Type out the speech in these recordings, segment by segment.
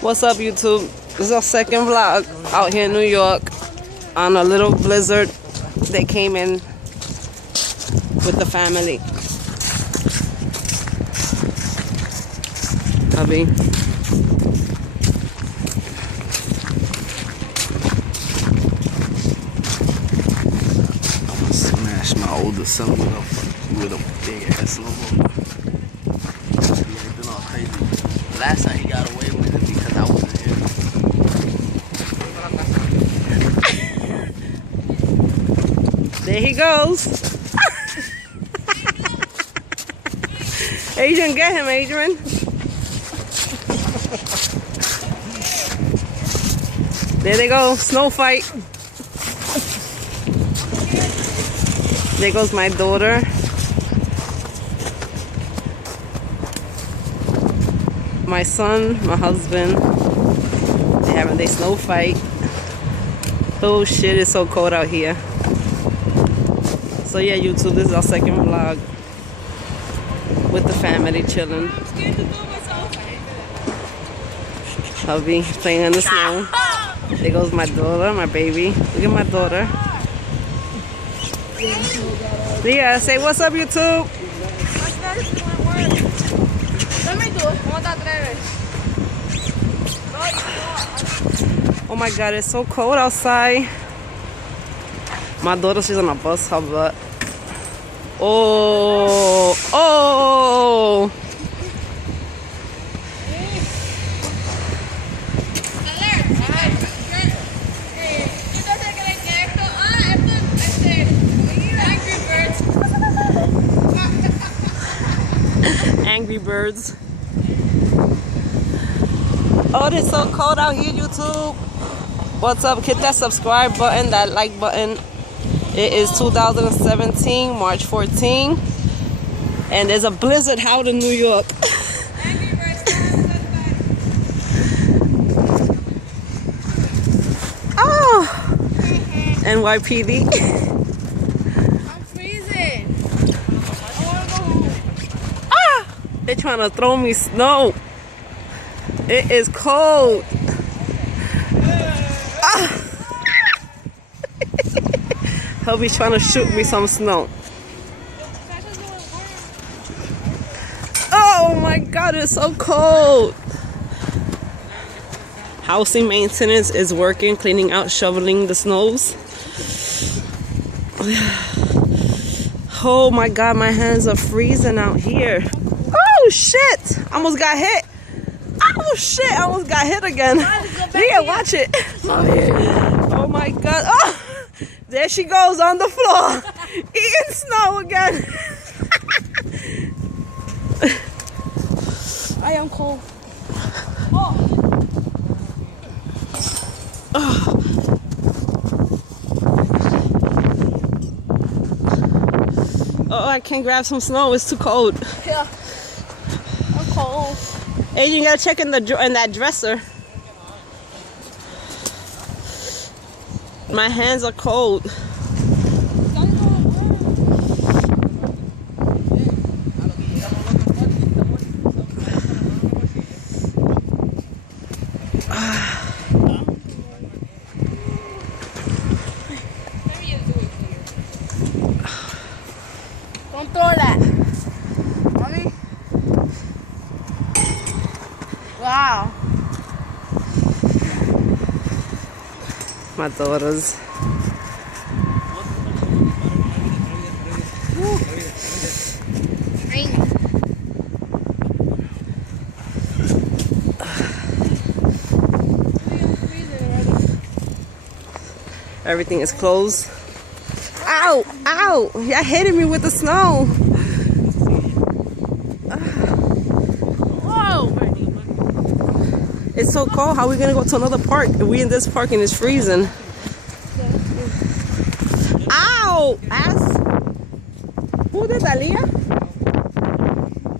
What's up, YouTube? This is our second vlog out here in New York on a little blizzard that came in with the family. Hubby. I'm gonna smash my older son with a big ass snowball. He ain't been all crazy. Last time he got away with it because I wasn't here. There he goes. Adrian, get him, Adrian. There they go, snow fight. There goes my daughter. My son, my husband. They're having their snow fight. Oh shit, it's so cold out here. So yeah, YouTube, this is our second vlog with the family chilling. Hubby playing in the snow. There goes my daughter, my baby. Look at my daughter. Leah, say what's up, YouTube. Oh my God, it's so cold outside. My daughter, she's on a bus, her butt. Oh, oh. Angry Birds. Oh, it's so cold out here, YouTube. What's up? Hit that subscribe button, that like button. It is 2017, March 14. And there's a blizzard out in New York. Oh! NYPD. I'm freezing. They're trying to throw me snow. It is cold. Hubby's trying to shoot me some snow. Oh my God, it's so cold. Housing maintenance is working, cleaning out, shoveling the snows. Oh my God, my hands are freezing out here. Oh shit! I almost got hit. Oh shit! I almost got hit again. Yeah, watch it. Oh my God! Oh, there she goes on the floor, eating snow again. I am cold. Oh, I can't grab some snow. It's too cold. Yeah, I'm cold. Hey, you gotta check in that dresser. My hands are cold. Don't throw that. Mommy? Wow. My daughters. Everything is closed. Ow! Ow! Y'all hitting me with the snow. Whoa! It's so cold. How are we gonna go to another park? We in this park and it's freezing. Ow! Ass! Who did that, Leah?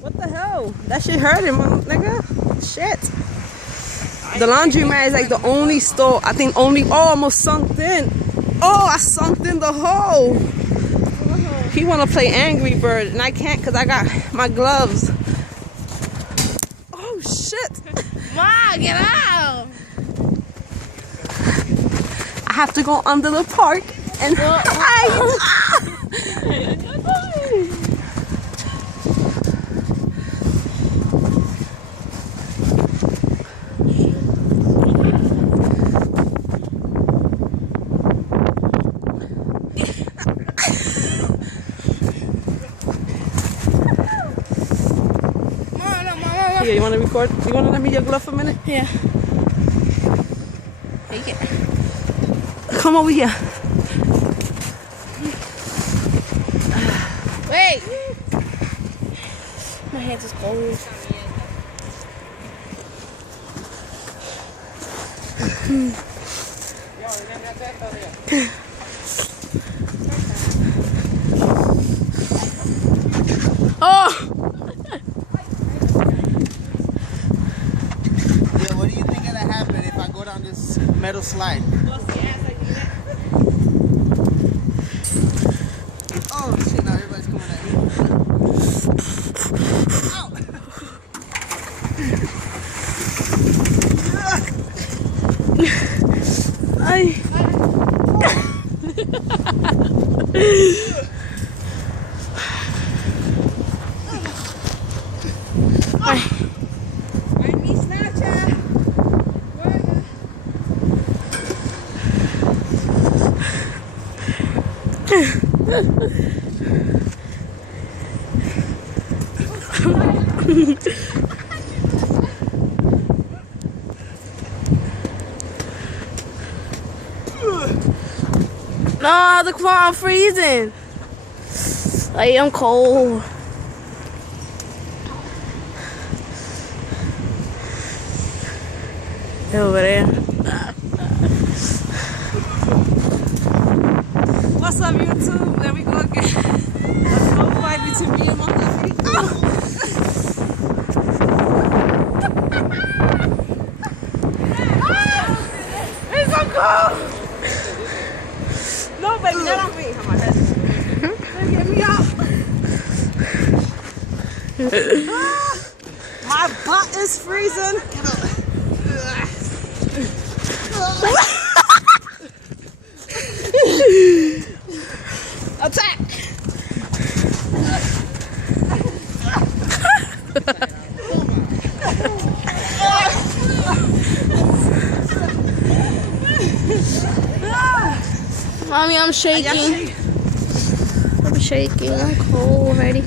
What the hell? That shit hurt him, nigga. Shit. The laundromat is like the only store, I think only, oh, almost sunk in. Oh, I sunk in the hole. He want to play Angry Bird and I can't because I got my gloves. Oh, shit. shit. Ma, get out. I have to go under the park and hide. Here, you want to record? You want to let me your glove for a minute? Yeah. Take it. Come over here. Wait. My hands is cold. Oh! Yeah, what do you think gonna happen if I go down this metal slide? Oh shit, now everybody's coming at me. Ay. No, the car, I'm freezing. Like, I'm cold. Over there. What's up, YouTube? There we go again. Let's go fight between me and my hubby. It's so cold. No, baby, not on me. Come on, head. Get me out. My butt is freezing. Attack! Mommy, I'm shaking. I'm shaking. I'm cold already.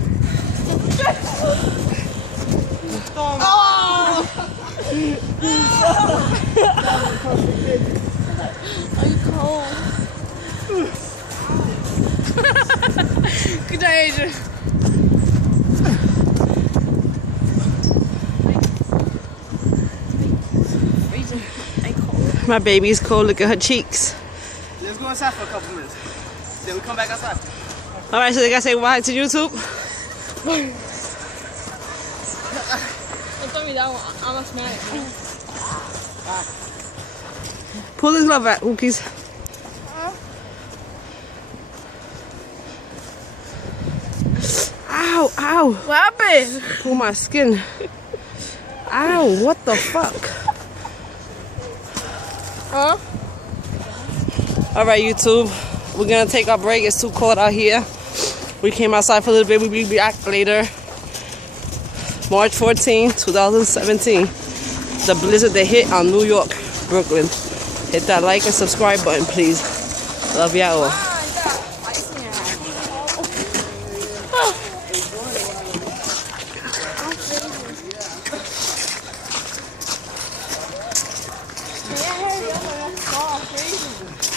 Are you cold? Good day, Adrian. My baby's cold. Look at her cheeks. Let's go inside for a couple minutes. Then we come back outside. All right, so they gotta say bye to YouTube. Don't tell me that one. I'm asthmatic. Pull this glove out, Wookies. Ow, ow. What happened? Pull my skin. Ow, what the fuck? Huh? All right, YouTube. We're gonna take our break. It's too cold out here. We came outside for a little bit. We'll be back later. March 14, 2017. The blizzard that hit on New York, Brooklyn. Hit that like and subscribe button, please. Love y'all.